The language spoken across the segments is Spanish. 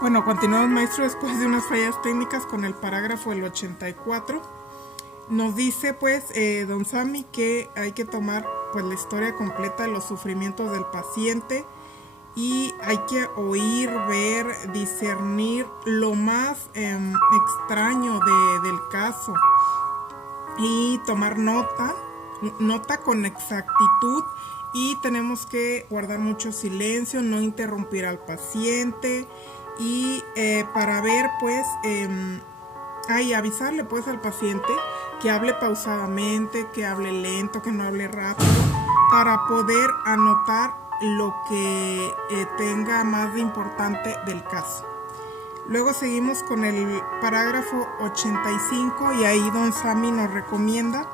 Bueno, continuamos, maestro, después de unas fallas técnicas con el parágrafo el 84. Nos dice, pues, don Sammy, que hay que tomar, pues, la historia completa de los sufrimientos del paciente y hay que oír, ver, discernir lo más extraño del caso y tomar nota con exactitud, y tenemos que guardar mucho silencio, no interrumpir al paciente y para ver, pues, avisarle, pues, al paciente que hable pausadamente, que hable lento, que no hable rápido, para poder anotar lo que tenga más de importante del caso. Luego seguimos con el parágrafo 85 y ahí don Sammy nos recomienda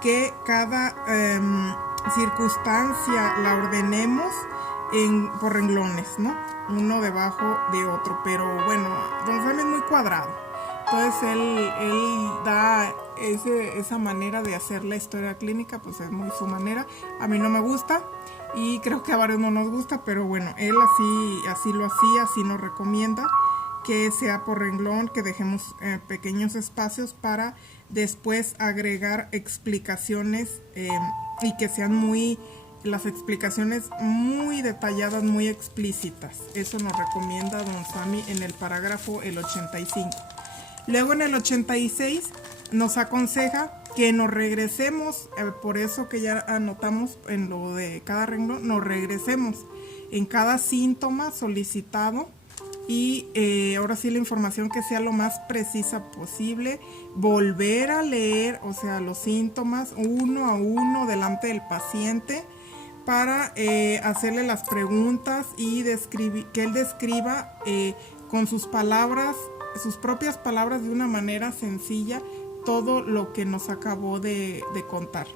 que cada circunstancia la ordenemos por renglones, ¿no? Uno debajo de otro, pero bueno, don Sammy es muy cuadrado. Entonces él da esa manera de hacer la historia clínica, pues es muy su manera. A mí no me gusta y creo que a varios no nos gusta, pero bueno, él así lo hacía, así nos recomienda que sea por renglón, que dejemos pequeños espacios para después agregar explicaciones y que sean las explicaciones muy detalladas, muy explícitas. Eso nos recomienda don Sammy en el parágrafo el 85. Luego en el 86 nos aconseja que nos regresemos, por eso que ya anotamos en lo de cada renglón, nos regresemos en cada síntoma solicitado y ahora sí la información que sea lo más precisa posible, volver a leer, o sea, los síntomas uno a uno delante del paciente para hacerle las preguntas y que él describa con sus palabras, sus propias palabras, de una manera sencilla todo lo que nos acabó de contar.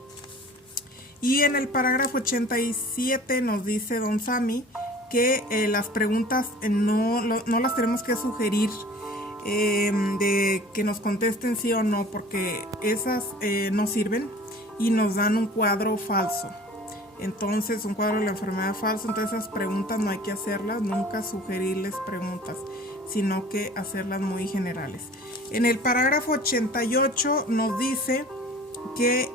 Y en el parágrafo 87 nos dice don Sammy que las preguntas no las tenemos que sugerir de que nos contesten sí o no, porque esas no sirven y nos dan un cuadro falso. Entonces, un cuadro de la enfermedad falso. Entonces esas preguntas no hay que hacerlas, nunca sugerirles preguntas, sino que hacerlas muy generales. En el parágrafo 88 nos dice que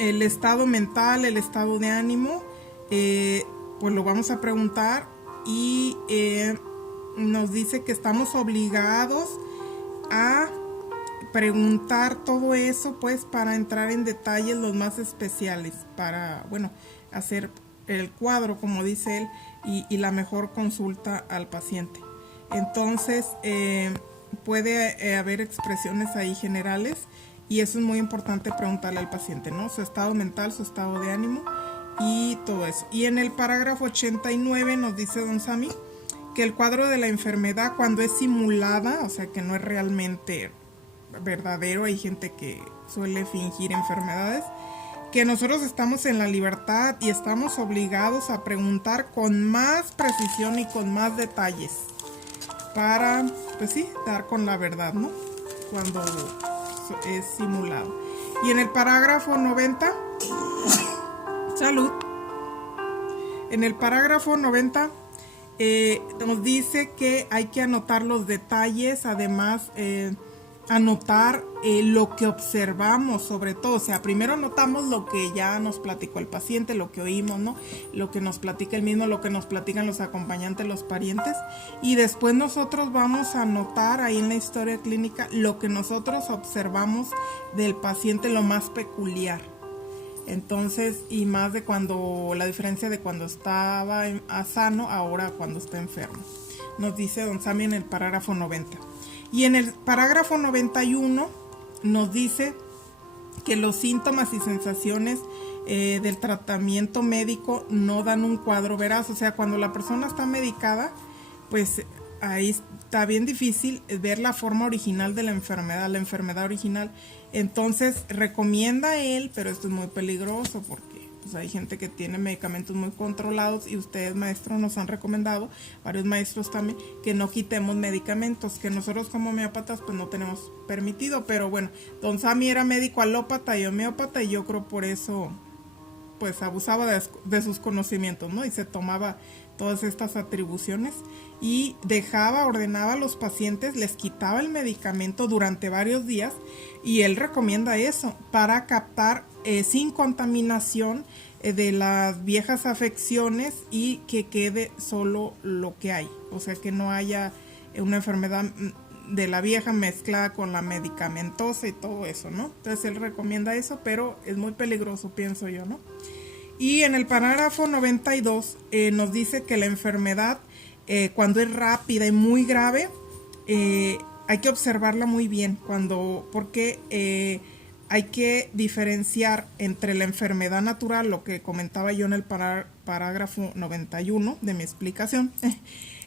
el estado mental, el estado de ánimo, pues lo vamos a preguntar y nos dice que estamos obligados a preguntar todo eso, pues, para entrar en detalles los más especiales, para, bueno, hacer el cuadro, como dice él, y la mejor consulta al paciente. Entonces, puede haber expresiones ahí generales y eso es muy importante preguntarle al paciente, ¿no? Su estado mental, su estado de ánimo y todo eso. Y en el parágrafo 89 nos dice don Sammy que el cuadro de la enfermedad, cuando es simulada, o sea que no es realmente verdadero, hay gente que suele fingir enfermedades, que nosotros estamos en la libertad y estamos obligados a preguntar con más precisión y con más detalles para, pues sí, dar con la verdad, ¿no? Cuando es simulado. Y en el parágrafo 90, salud. En el parágrafo 90 nos dice que hay que anotar los detalles, además anotar lo que observamos, sobre todo, o sea, primero anotamos lo que ya nos platicó el paciente, lo que oímos, ¿no? Lo que nos platica el mismo, lo que nos platican los acompañantes, los parientes, y después nosotros vamos a anotar ahí en la historia clínica lo que nosotros observamos del paciente, lo más peculiar. Entonces, y más de la diferencia de cuando estaba sano, ahora cuando está enfermo. Nos dice don Sammy en el parágrafo 90. Y en el parágrafo 91 nos dice que los síntomas y sensaciones del tratamiento médico no dan un cuadro veraz. O sea, cuando la persona está medicada, pues ahí está bien difícil ver la forma original de la enfermedad original. Entonces recomienda él, pero esto es muy peligroso porque pues hay gente que tiene medicamentos muy controlados y ustedes, maestros, nos han recomendado, varios maestros también, que no quitemos medicamentos, que nosotros como homeópatas pues no tenemos permitido, pero bueno, don Sammy era médico alópata y homeópata y yo creo por eso pues abusaba de sus conocimientos, ¿no? Y se tomaba todas estas atribuciones, y ordenaba a los pacientes, les quitaba el medicamento durante varios días, y él recomienda eso para captar sin contaminación de las viejas afecciones y que quede solo lo que hay, o sea, que no haya una enfermedad de la vieja mezclada con la medicamentosa y todo eso, ¿no? Entonces él recomienda eso, pero es muy peligroso, pienso yo, ¿no? Y en el parágrafo 92 nos dice que la enfermedad, cuando es rápida y muy grave, hay que observarla muy bien, porque hay que diferenciar entre la enfermedad natural, lo que comentaba yo en el parágrafo 91 de mi explicación,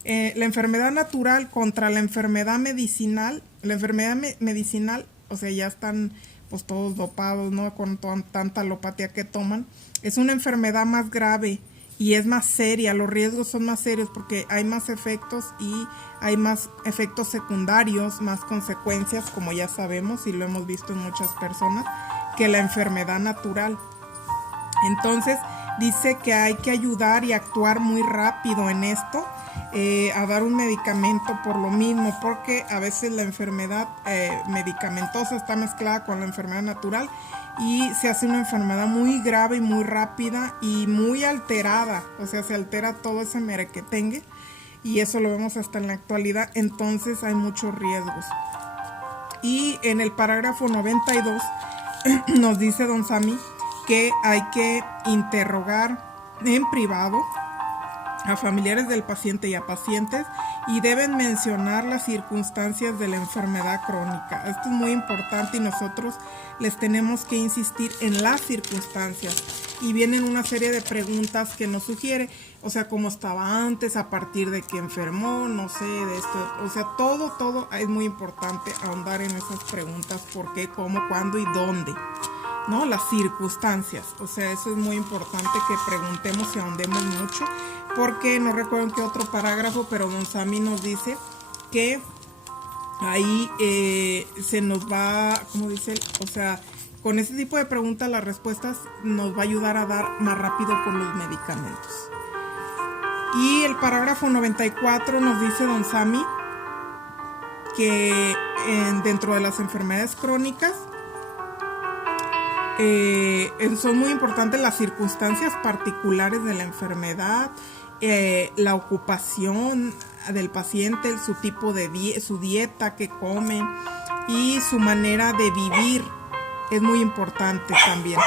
la enfermedad natural contra la enfermedad medicinal. La enfermedad medicinal, o sea, ya están pues todos dopados, ¿no? Con tanta alopatía que toman. Es una enfermedad más grave y es más seria, los riesgos son más serios porque hay más efectos y hay más efectos secundarios, más consecuencias, como ya sabemos y lo hemos visto en muchas personas, que la enfermedad natural. Entonces dice que hay que ayudar y actuar muy rápido en esto, a dar un medicamento por lo mismo, porque a veces la enfermedad medicamentosa está mezclada con la enfermedad natural y se hace una enfermedad muy grave y muy rápida y muy alterada, o sea, se altera todo ese merequetengue y eso lo vemos hasta en la actualidad, entonces hay muchos riesgos. Y en el parágrafo 92 nos dice don Sammy que hay que interrogar en privado a familiares del paciente y a pacientes y deben mencionar las circunstancias de la enfermedad crónica. Esto es muy importante y nosotros les tenemos que insistir en las circunstancias. Y vienen una serie de preguntas que nos sugiere, o sea, cómo estaba antes, a partir de que enfermó, no sé, de esto, o sea, todo es muy importante ahondar en esas preguntas, por qué, cómo, cuándo y dónde, ¿no? Las circunstancias, o sea, eso es muy importante que preguntemos y ahondemos mucho, porque no recuerdo en qué otro parágrafo, pero don Sammy nos dice que ahí se nos va, ¿cómo dice él? O sea, con ese tipo de preguntas las respuestas nos va a ayudar a dar más rápido con los medicamentos. Y el parágrafo 94 nos dice don Sammy que dentro de las enfermedades crónicas son muy importantes las circunstancias particulares de la enfermedad, la ocupación del paciente, su tipo de su dieta que come y su manera de vivir es muy importante también.